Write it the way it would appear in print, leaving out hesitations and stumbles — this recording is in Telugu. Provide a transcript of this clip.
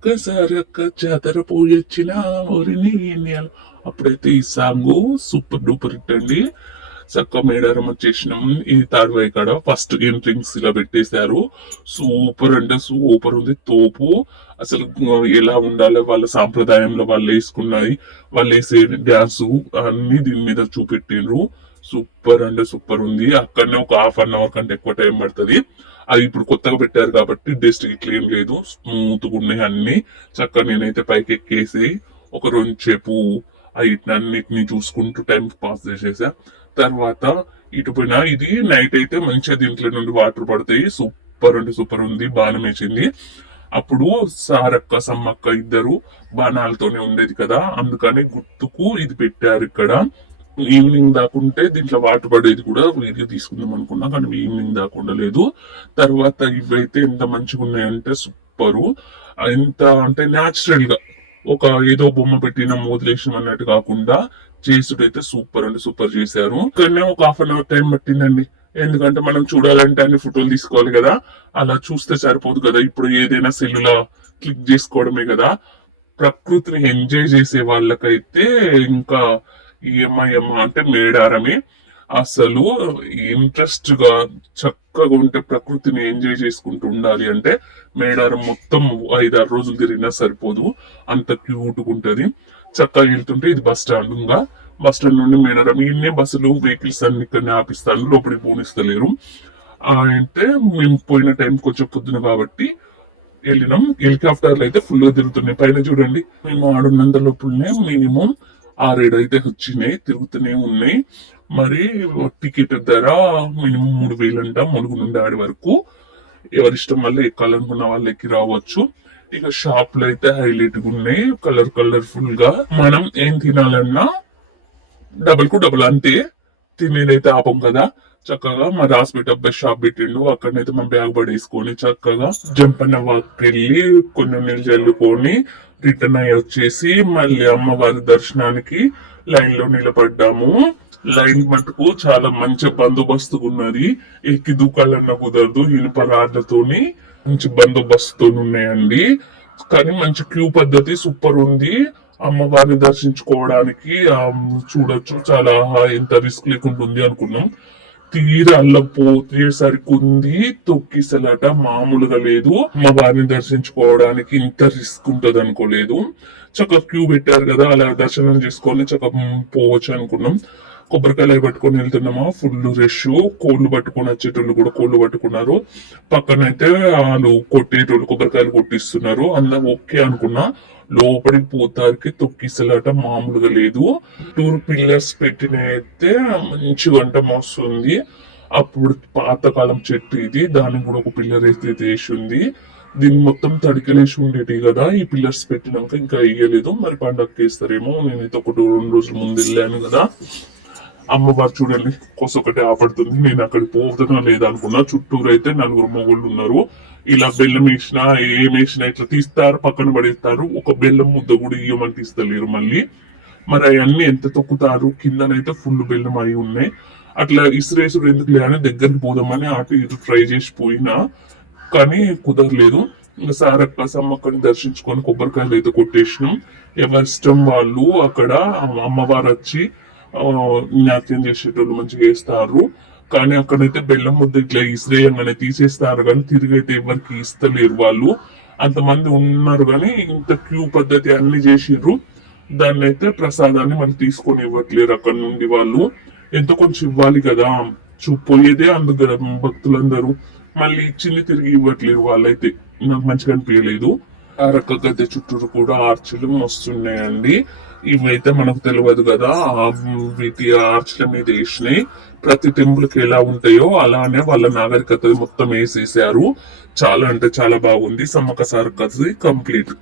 ఒక్కసారి ఒక్క జాతర పోయొచ్చిన ఊరిని అప్పుడైతే ఈ సాంగ్ సూపర్ డూపర్ హిట్ అండి. చక్క మేడారం వచ్చేసినాం. ఈ తాడువై కాడ ఫస్ట్ ఎంట్రింగ్స్ ఇలా పెట్టేశారు. సూపర్ అంటే సూపర్ ఉంది. తోపు అసలు ఎలా ఉండాలి, వాళ్ళ సాంప్రదాయంలో వాళ్ళు వేసుకున్నాయి, వాళ్ళు వేసే డ్యాన్స్ అన్ని దీని మీద చూపెట్టిండ్రు. సూపర్ అంటే సూపర్ ఉంది. అక్కడనే ఒక ½ అవర్ కంటే ఎక్కువ టైం పడుతుంది. అది ఇప్పుడు కొత్తగా పెట్టారు కాబట్టి డస్ట్ ఇట్లా ఏం లేదు, స్మూత్ గా ఉన్నాయి అన్ని. చక్కగా నేనైతే పైకి ఎక్కేసి ఒక 2 సేపు అన్నిటిని చూసుకుంటూ టైం పాస్ చేసేసా. తర్వాత ఇటు పోయినా ఇది నైట్ అయితే మంచిగా దీంట్లో నుండి వాటర్ పడతాయి. సూపర్ అంటే సూపర్ ఉంది. బాణం వేసింది. అప్పుడు సారక్క సమ్మక్క ఇద్దరు బాణాలతోనే ఉండేది కదా, అందుకని గుర్తుకు ఇది పెట్టారు ఇక్కడ. ఈవినింగ్ దాకుంటే దీంట్లో వాటర్ పడేది కూడా వీడియో తీసుకుందాం అనుకున్నా, కానీ ఈవినింగ్ దాకుండా లేదు. తర్వాత ఇవైతే ఎంత మంచిగా ఉన్నాయంటే సూపరు. ఎంత అంటే న్యాచురల్ గా ఒక ఏదో బొమ్మ పెట్టిన మోదులేషన్ అన్నట్టు కాకుండా చేసుడైతే సూపర్ అంటే సూపర్ చేశారు. ఇక్కడనే ఒక ½ అవర్ టైం పట్టిందండి. ఎందుకంటే మనం చూడాలంటే అన్ని ఫోటోలు తీసుకోవాలి కదా, అలా చూస్తే సరిపోదు కదా. ఇప్పుడు ఏదైనా సెల్లులా క్లిక్ చేసుకోవడమే కదా. ప్రకృతిని ఎంజాయ్ చేసే వాళ్ళకైతే ఇంకా ఏమయ్యమ్మ అంటే మేడారమే. అసలు ఇంట్రెస్ట్ గా చక్కగా ఉంటే ప్రకృతిని ఎంజాయ్ చేసుకుంటూ ఉండాలి అంటే మేడారం మొత్తం 5-6 రోజులు తిరిగినా సరిపోదు, అంత క్యూట్ ఉంటది. చక్కగా వెళ్తుంటే ఇది బస్ స్టాండ్. ఇంకా బస్ స్టాండ్ నుండి మేడారం ఇన్నే బస్సులు వెహికల్స్ అన్ని ఇక్కడనే ఆపిస్తాను, లోపలికి పోనిస్తలేరు. అంటే మేము పోయిన టైం కొంచెం పొద్దున కాబట్టి వెళ్ళినాం. హెలికాప్టర్లు అయితే ఫుల్ గా తిరుగుతున్నాయి. పైన చూడండి, మేము ఆడున్నంత లోపలనే మినిమం 6-7 అయితే వచ్చినాయి, తిరుగుతూనే ఉన్నాయి. మరి టికెట్ ధర మినిమం 3,000 అంట, ములుగు నుండి ఆడి వరకు. ఎవరిష్టం వల్ల ఎక్కాలనుకున్న వాళ్ళు ఎక్కి రావచ్చు. ఇక షాపులు అయితే హైలైట్ గా ఉన్నాయి, కలర్ఫుల్ గా. మనం ఏం తినాలన్నా డబుల్ కు డబుల్ అంతే. తినేదైతే ఆపం కదా. చక్కగా మా రాస్పేట అబ్బాయి షాప్ పెట్టిండు, అక్కడనైతే మా బ్యాగ్ పడేసుకొని చక్కగా జంపన్న వాక్ వెళ్ళి కొన్ని నీళ్ళు చల్లుకొని రిటర్న్ అయ్యి వచ్చేసి మళ్ళీ అమ్మవారి దర్శనానికి లైన్ లో నిలబడ్డాము. లైన్ మటుకు చాలా మంచి బందోబస్తుగా ఉన్నది. ఎక్కి దూకాలన్నా కుదరదు. ఇనుప రాడ్లతోని మంచి బందోబస్తుతో ఉన్నాయండి. కానీ మంచి క్యూ పద్ధతి సూపర్ ఉంది. అమ్మవారిని దర్శించుకోవడానికి చూడొచ్చు. చాలా ఎంత రిస్క్ లేకుండా ఉంది అనుకున్నాం. తీరా పోయేసరికి ఉంది తొక్కిసలాట మామూలుగా లేదు. అమ్మవారిని దర్శించుకోవడానికి ఇంత రిస్క్ ఉంటది అనుకోలేదు. చక్కగా క్యూ పెట్టారు కదా, అలా దర్శనం చేసుకొని చక్కగా పోవచ్చు అనుకున్నాం. కొబ్బరికాయలు పట్టుకొని వెళ్తున్నామా, ఫుల్ రష్. కోళ్లు పట్టుకొని వచ్చేటోళ్ళు కూడా కోళ్లు పట్టుకున్నారు. పక్కనైతే వాళ్ళు కొట్టేటోళ్ళు కొబ్బరికాయలు కొట్టిస్తున్నారు. అందరం ఓకే అనుకున్నా. లోపలికి పోతారికి తొక్కిసలాట మామూలుగా లేదు. 2 పిల్లర్స్ పెట్టిన అయితే మంచి గంట మస్తుంది. అప్పుడు పాతకాలం చెట్టు ఇది, దానికి కూడా ఒక పిల్లర్ అయితే వేసి ఉంది. దీన్ని మొత్తం తడికలేసి ఉండేటి కదా, ఈ పిల్లర్స్ పెట్టినాక ఇంకా వేయలేదు. మరి పండగకి వేస్తారేమో. నేనైతే 1-2 రోజుల ముందు వెళ్ళాను కదా. అమ్మవారు చూడండి కొసొకటి ఆపడుతుంది. నేను అక్కడికి పోతున్నా లేదా అనుకున్నా. చుట్టూరు అయితే 4 మొగుళ్ళు ఉన్నారు. ఇలా బెల్లం వేసినా ఏం వేసినా ఇట్లా తీస్తారు, పక్కన పడేస్తారు. ఒక బెల్లం ముద్ద కూడా ఇయ్యమని తీస్తలేరు మళ్ళీ. మరి అవన్నీ ఎంత తొక్కుతారు. కిందనైతే ఫుల్ బెల్లం అయి ఉన్నాయి. అట్లా ఇసురేసుడు ఎందుకు లేని దగ్గరికి పోదామని అటు ఇటు ట్రై చేసి పోయినా, కానీ కుదరలేదు. ఇంకా సారక్క సమ్మక్కని దర్శించుకొని కొబ్బరికాయలు అయితే కొట్టేసినాం. ఎవరిష్టం వాళ్ళు అక్కడ అమ్మవారు వచ్చి నాట్యం చేసేటోళ్ళు మంచిగా వేస్తారు. కానీ అక్కడైతే బెల్లం ముద్ద ఇట్లా ఇసిరేయంగానే తీసేస్తారు, కానీ తిరిగి అయితే ఎవరికి ఇస్తలేరు వాళ్ళు. అంతమంది ఉన్నారు కానీ ఇంత క్యూ పద్ధతి అన్ని చేసిర్రు. దాన్ని అయితే ప్రసాదాన్ని మనం తీసుకొని ఇవ్వట్లేరు అక్కడ నుండి వాళ్ళు. ఎంతో కొంచెం ఇవ్వాలి కదా, పోయేదే అందుకు భక్తులందరూ. మళ్ళీ ఇచ్చింది తిరిగి ఇవ్వట్లేరు వాళ్ళైతే. నాకు మంచిగా అనిపించలేదు. ఆ రక్క గద్దె చుట్టూరు కూడా ఆర్చులు వస్తున్నాయండి. ఇవైతే మనకు తెలియదు కదా, వీటి ఆర్చ్ల మీద వేసినాయి. ప్రతి టెంపుల్ కి ఎలా ఉంటాయో అలానే వాళ్ళ నాగరికత మొత్తం వేసేసారు. చాలా అంటే చాలా బాగుంది. సమ్మక్క సారక్క కంప్లీట్.